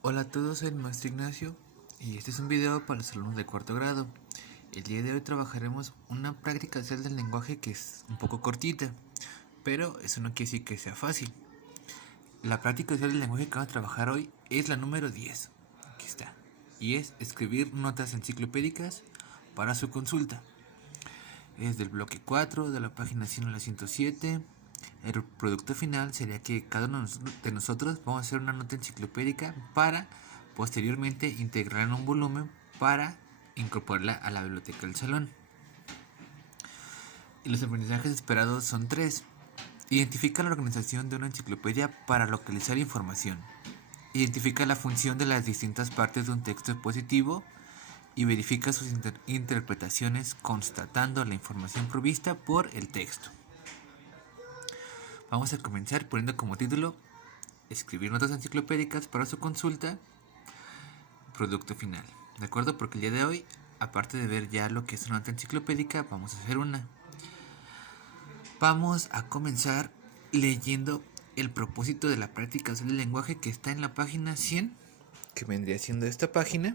Hola a todos, soy el maestro Ignacio y este es un video para los alumnos de cuarto grado. El día de hoy trabajaremos una práctica social del lenguaje que es un poco cortita, pero eso no quiere decir que sea fácil. La práctica social del lenguaje que vamos a trabajar hoy es la número 10. Aquí está. Y es escribir notas enciclopédicas para su consulta. Es del bloque 4 de la página 100 a la 107. El producto final sería que cada uno de nosotros vamos a hacer una nota enciclopédica para posteriormente integrarla en un volumen para incorporarla a la biblioteca del salón. Y los aprendizajes esperados son tres. Identifica la organización de una enciclopedia para localizar información. Identifica la función de las distintas partes de un texto expositivo y verifica sus interpretaciones constatando la información provista por el texto. Vamos a comenzar poniendo como título escribir notas enciclopédicas para su consulta, producto final. ¿De acuerdo? Porque el día de hoy, aparte de ver ya lo que es una nota enciclopédica, vamos a hacer una. Vamos a comenzar leyendo el propósito de la práctica del lenguaje que está en la página 100, que vendría siendo esta página.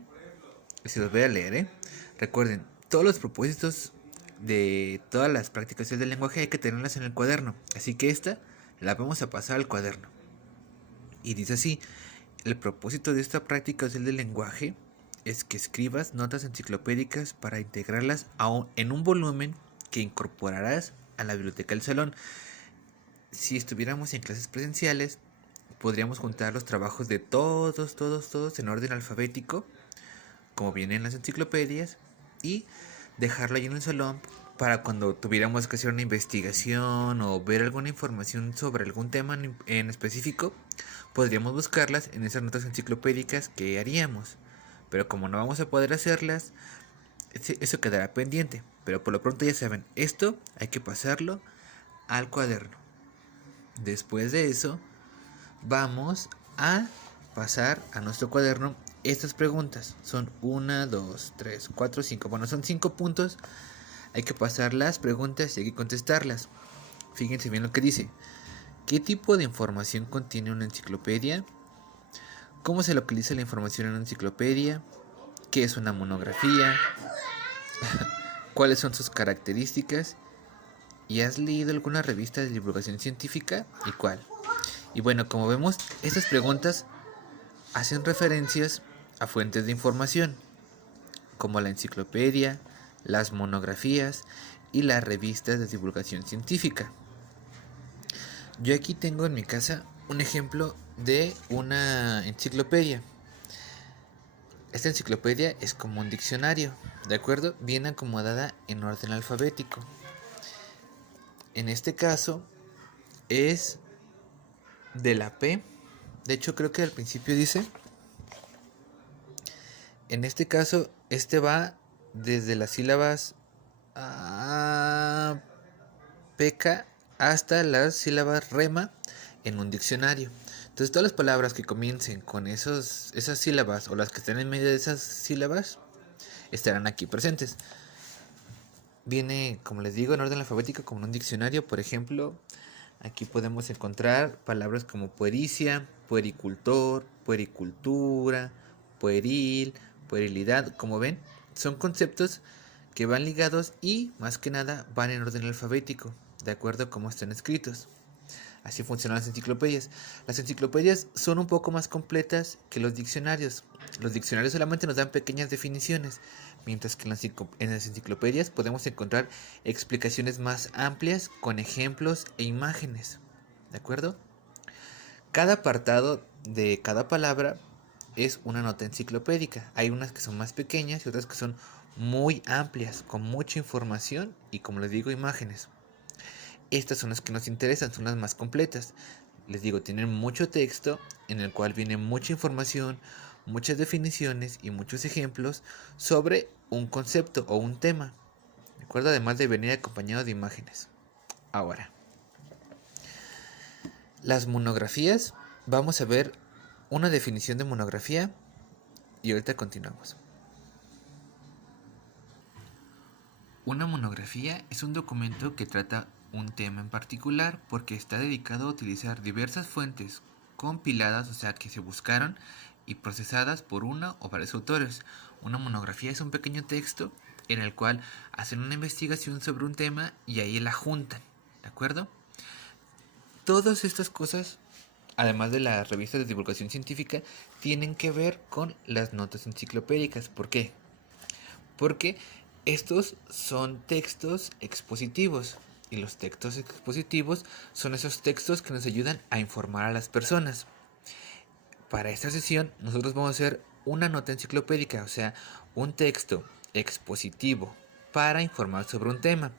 Se los voy a leer, ¿eh? Recuerden, todos los propósitos de todas las prácticas del lenguaje hay que tenerlas en el cuaderno. Así que esta la vamos a pasar al cuaderno. Y dice así: el propósito de esta práctica del lenguaje es que escribas notas enciclopédicas para integrarlas en un volumen que incorporarás a la biblioteca del salón. Si estuviéramos en clases presenciales, podríamos juntar los trabajos de todos en orden alfabético, como vienen en las enciclopedias, y dejarlo ahí en el salón para cuando tuviéramos que hacer una investigación o ver alguna información sobre algún tema en específico, podríamos buscarlas en esas notas enciclopédicas que haríamos. Pero como no vamos a poder hacerlas, eso quedará pendiente. Pero por lo pronto ya saben, esto hay que pasarlo al cuaderno. Después de eso, vamos a pasar a nuestro cuaderno estas preguntas. Son 1, 2, 3, 4, 5. Bueno, son 5 puntos. Hay que pasar las preguntas y hay que contestarlas. Fíjense bien lo que dice. ¿Qué tipo de información contiene una enciclopedia? ¿Cómo se localiza la información en una enciclopedia? ¿Qué es una monografía? ¿Cuáles son sus características? ¿Y has leído alguna revista de divulgación científica? ¿Y cuál? Y bueno, como vemos, estas preguntas hacen referencias a fuentes de información, como la enciclopedia, las monografías y las revistas de divulgación científica. Yo aquí tengo en mi casa un ejemplo de una enciclopedia. Esta enciclopedia es como un diccionario, ¿de acuerdo? Viene acomodada en orden alfabético. En este caso es de la P. De hecho, creo que al principio dice. En este caso, este va desde las sílabas PK hasta las sílabas rema en un diccionario. Entonces, todas las palabras que comiencen con esas sílabas o las que estén en medio de esas sílabas estarán aquí presentes. Viene, como les digo, en orden alfabético como en un diccionario. Por ejemplo, aquí podemos encontrar palabras como puericia, puericultor, puericultura, pueril, puerilidad. Como ven, son conceptos que van ligados y, más que nada, van en orden alfabético, de acuerdo a cómo están escritos. Así funcionan las enciclopedias. Las enciclopedias son un poco más completas que los diccionarios. Los diccionarios solamente nos dan pequeñas definiciones, mientras que en las enciclopedias podemos encontrar explicaciones más amplias con ejemplos e imágenes. ¿De acuerdo? Cada apartado de cada palabra es una nota enciclopédica. Hay unas que son más pequeñas y otras que son muy amplias, con mucha información y, como les digo, imágenes. Estas son las que nos interesan, son las más completas. Les digo, tienen mucho texto en el cual viene mucha información, muchas definiciones y muchos ejemplos sobre un concepto o un tema. ¿De acuerdo? Además de venir acompañado de imágenes. Ahora, las monografías, vamos a ver una definición de monografía y ahorita continuamos. Una monografía es un documento que trata un tema en particular porque está dedicado a utilizar diversas fuentes compiladas, o sea, que se buscaron y procesadas por uno o varios autores. Una monografía es un pequeño texto en el cual hacen una investigación sobre un tema y ahí la juntan, ¿de acuerdo? Todas estas cosas, además de las revistas de divulgación científica, tienen que ver con las notas enciclopédicas. ¿Por qué? Porque estos son textos expositivos y los textos expositivos son esos textos que nos ayudan a informar a las personas. Para esta sesión nosotros vamos a hacer una nota enciclopédica, o sea, un texto expositivo para informar sobre un tema.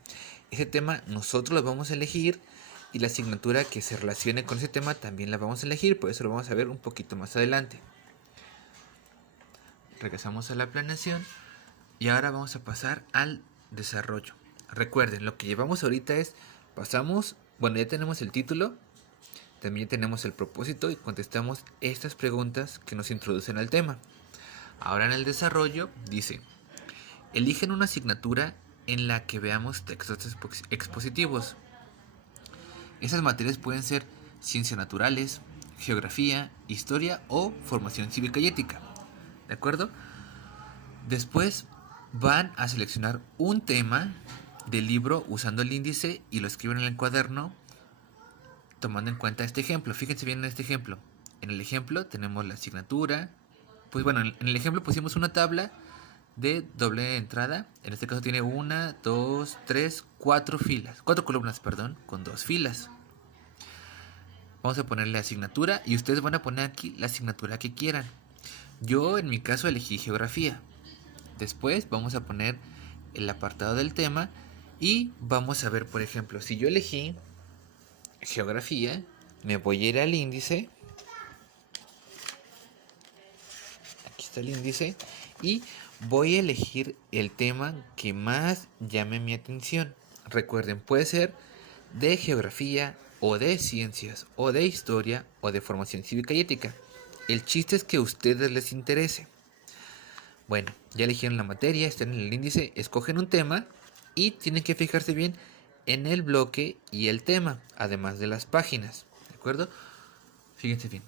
Ese tema nosotros lo vamos a elegir y la asignatura que se relacione con ese tema también la vamos a elegir, por eso lo vamos a ver un poquito más adelante. Regresamos a la planeación y ahora vamos a pasar al desarrollo. Recuerden, lo que llevamos ahorita es, ya tenemos el título, también tenemos el propósito y contestamos estas preguntas que nos introducen al tema. Ahora en el desarrollo dice, eligen una asignatura en la que veamos textos expositivos. Esas materias pueden ser ciencias naturales, geografía, historia o formación cívica y ética. ¿De acuerdo? Después van a seleccionar un tema del libro usando el índice y lo escriben en el cuaderno tomando en cuenta este ejemplo. Fíjense bien en este ejemplo. En el ejemplo tenemos la asignatura. Pues bueno, en el ejemplo pusimos una tabla de doble entrada. En este caso tiene 1, 2, 3, 4 filas. 4 columnas, perdón, con 2 filas. Vamos a ponerle asignatura y ustedes van a poner aquí la asignatura que quieran. Yo en mi caso elegí geografía. Después vamos a poner el apartado del tema y vamos a ver, por ejemplo, si yo elegí geografía, me voy a ir al índice. Aquí está el índice y voy a elegir el tema que más llame mi atención. Recuerden, puede ser de geografía o de ciencias o de historia o de formación cívica y ética. El chiste es que a ustedes les interese. Bueno, ya eligieron la materia, están en el índice, escogen un tema y tienen que fijarse bien en el bloque y el tema, además de las páginas, ¿de acuerdo? Fíjense bien,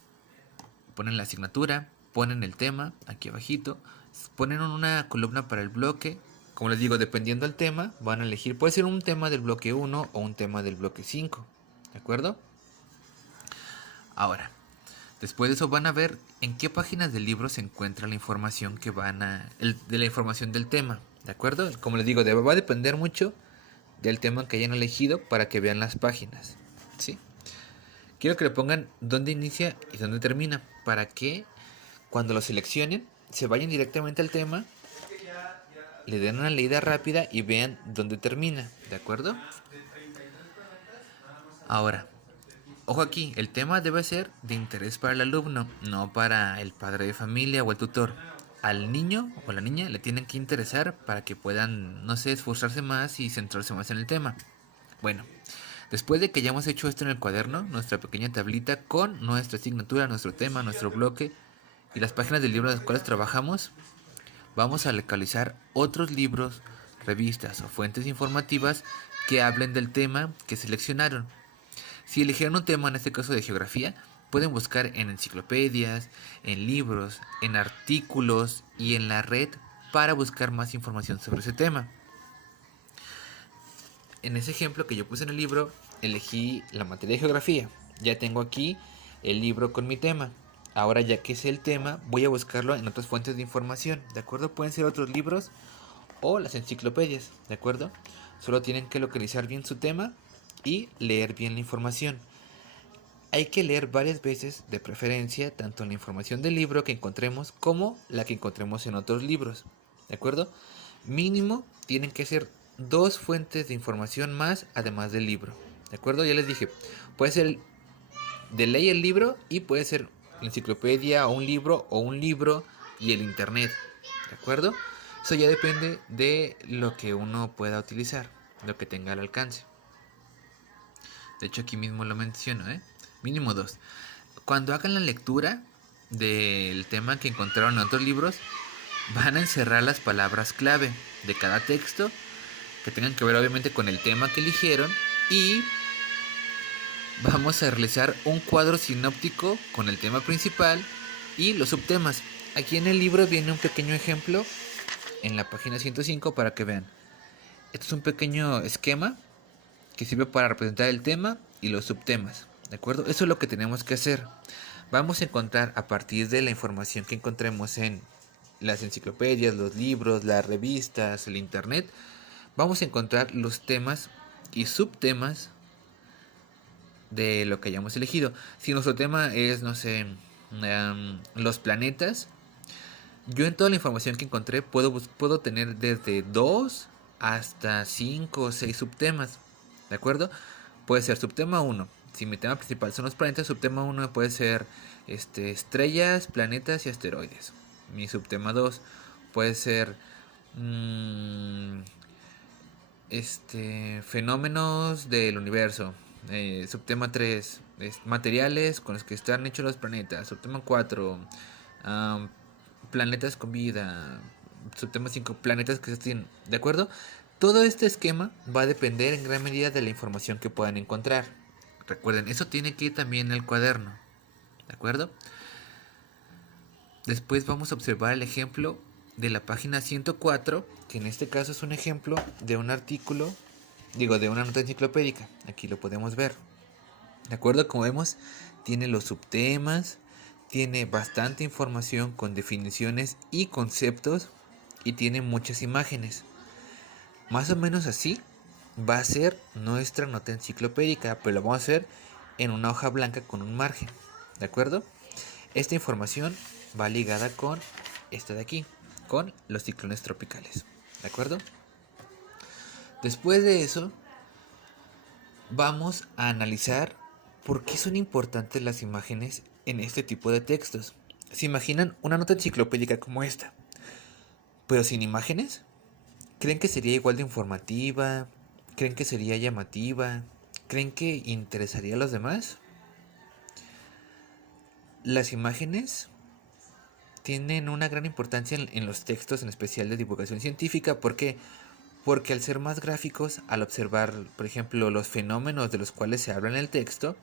ponen la asignatura, ponen el tema aquí abajito, ponen una columna para el bloque. Como les digo, dependiendo del tema, van a elegir, puede ser un tema del bloque 1 o un tema del bloque 5, ¿de acuerdo? Ahora, después de eso van a ver en qué páginas del libro se encuentra la información de la información del tema, ¿de acuerdo? Como les digo, va a depender mucho del tema que hayan elegido para que vean las páginas, ¿sí? Quiero que le pongan dónde inicia y dónde termina, para que cuando lo seleccionen se vayan directamente al tema, le den una leída rápida y vean dónde termina, ¿de acuerdo? Ahora, ojo aquí, el tema debe ser de interés para el alumno, no para el padre de familia o el tutor. Al niño o la niña le tienen que interesar para que puedan, no sé, esforzarse más y centrarse más en el tema. Bueno, después de que hayamos hecho esto en el cuaderno, nuestra pequeña tablita con nuestra asignatura, nuestro tema, nuestro bloque y las páginas del libro en las cuales trabajamos, vamos a localizar otros libros, revistas o fuentes informativas que hablen del tema que seleccionaron. Si eligieron un tema, en este caso de geografía, pueden buscar en enciclopedias, en libros, en artículos y en la red para buscar más información sobre ese tema. En ese ejemplo que yo puse en el libro, elegí la materia de geografía. Ya tengo aquí el libro con mi tema. Ahora, ya que sé el tema, voy a buscarlo en otras fuentes de información, ¿de acuerdo? Pueden ser otros libros o las enciclopedias, ¿de acuerdo? Solo tienen que localizar bien su tema y leer bien la información. Hay que leer varias veces, de preferencia, tanto la información del libro que encontremos como la que encontremos en otros libros, ¿de acuerdo? Mínimo tienen que ser 2 fuentes de información más además del libro, ¿de acuerdo? Ya les dije, puede ser de ley el libro y puede ser la enciclopedia o un libro y el internet, ¿de acuerdo? Eso ya depende de lo que uno pueda utilizar, lo que tenga al alcance. De hecho aquí mismo lo menciono, mínimo 2. Cuando hagan la lectura del tema que encontraron en otros libros, van a encerrar las palabras clave de cada texto que tengan que ver obviamente con el tema que eligieron y vamos a realizar un cuadro sinóptico con el tema principal y los subtemas. Aquí en el libro viene un pequeño ejemplo en la página 105 para que vean. Este es un pequeño esquema que sirve para representar el tema y los subtemas. ¿De acuerdo? Eso es lo que tenemos que hacer. Vamos a encontrar a partir de la información que encontremos en las enciclopedias, los libros, las revistas, el internet. Vamos a encontrar los temas y subtemas de lo que hayamos elegido. Si nuestro tema es, no sé, los planetas, yo en toda la información que encontré puedo tener desde 2 hasta 5 o 6 subtemas. ¿De acuerdo? Puede ser subtema 1. Si mi tema principal son los planetas, subtema 1 puede ser estrellas, planetas y asteroides. Mi subtema 2 puede ser fenómenos del universo. Subtema 3, materiales con los que están hechos los planetas. Subtema 4, planetas con vida. Subtema 5, planetas que existen. ¿De acuerdo? Todo este esquema va a depender en gran medida de la información que puedan encontrar. Recuerden, eso tiene que ir también en el cuaderno. ¿De acuerdo? Después vamos a observar el ejemplo de la página 104, que en este caso es un ejemplo de un artículo, de una nota enciclopédica. Aquí lo podemos ver. ¿De acuerdo? Como vemos, tiene los subtemas, tiene bastante información con definiciones y conceptos y tiene muchas imágenes. Más o menos así va a ser nuestra nota enciclopédica, pero lo vamos a hacer en una hoja blanca con un margen. ¿De acuerdo? Esta información va ligada con esta de aquí, con los ciclones tropicales. ¿De acuerdo? Después de eso, vamos a analizar por qué son importantes las imágenes en este tipo de textos. ¿Se imaginan una nota enciclopédica como esta, pero sin imágenes? ¿Creen que sería igual de informativa? ¿Creen que sería llamativa? ¿Creen que interesaría a los demás? Las imágenes tienen una gran importancia en los textos, en especial de divulgación científica. ¿Por qué? Porque al ser más gráficos, al observar, por ejemplo, los fenómenos de los cuales se habla en el texto,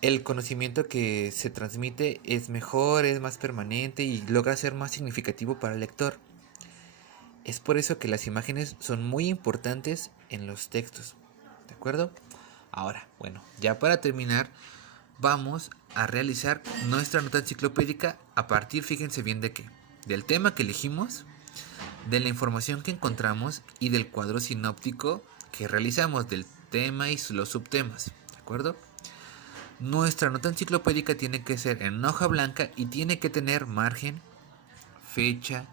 el conocimiento que se transmite es mejor, es más permanente y logra ser más significativo para el lector. Es por eso que las imágenes son muy importantes en los textos. ¿De acuerdo? Ahora, bueno, ya para terminar, vamos a realizar nuestra nota enciclopédica a partir, fíjense bien de qué, del tema que elegimos, de la información que encontramos y del cuadro sinóptico que realizamos del tema y los subtemas. ¿De acuerdo? Nuestra nota enciclopédica tiene que ser en una hoja blanca y tiene que tener margen, fecha,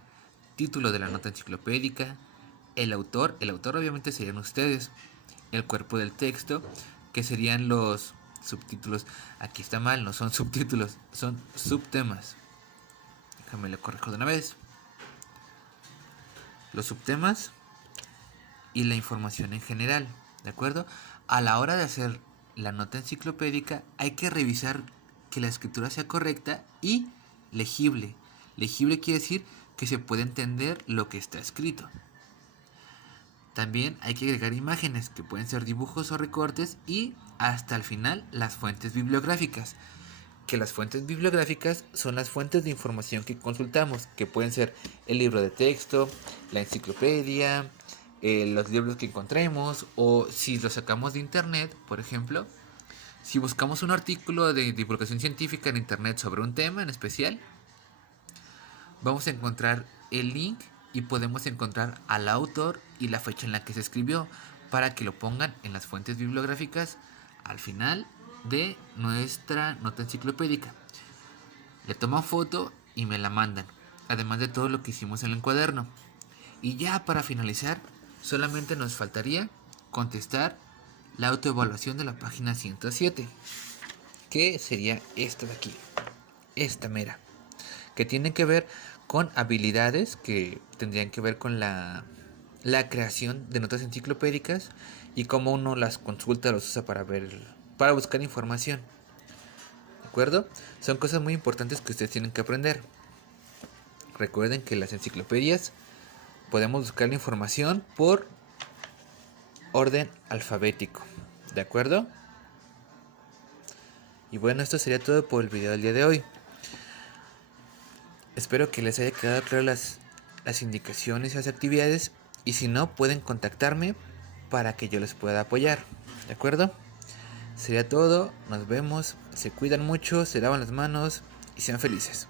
título de la nota enciclopédica, el autor obviamente serían ustedes, el cuerpo del texto, que serían los subtítulos. Aquí está mal, no son subtítulos, son subtemas. Déjame lo corrijo de una vez. Los subtemas y la información en general, ¿de acuerdo? A la hora de hacer la nota enciclopédica hay que revisar que la escritura sea correcta y legible. Legible quiere decir que se puede entender lo que está escrito. También hay que agregar imágenes, que pueden ser dibujos o recortes, y hasta el final las fuentes bibliográficas. Que las fuentes bibliográficas son las fuentes de información que consultamos, que pueden ser el libro de texto, la enciclopedia, los libros que encontremos, o si los sacamos de internet, por ejemplo, si buscamos un artículo de divulgación científica en internet sobre un tema en especial, vamos a encontrar el link y podemos encontrar al autor y la fecha en la que se escribió para que lo pongan en las fuentes bibliográficas al final de nuestra nota enciclopédica. Le toman foto y me la mandan, además de todo lo que hicimos en el cuaderno. Y ya para finalizar, solamente nos faltaría contestar la autoevaluación de la página 107, que sería esta de aquí, esta mera, que tiene que ver con habilidades que tendrían que ver con la creación de notas enciclopédicas y cómo uno las consulta, los usa para buscar información. ¿De acuerdo? Son cosas muy importantes que ustedes tienen que aprender. Recuerden que las enciclopedias podemos buscar la información por orden alfabético. ¿De acuerdo? Y bueno, esto sería todo por el video del día de hoy. Espero que les haya quedado claro las indicaciones y las actividades. Y si no, pueden contactarme para que yo les pueda apoyar. ¿De acuerdo? Sería todo. Nos vemos. Se cuidan mucho, se lavan las manos y sean felices.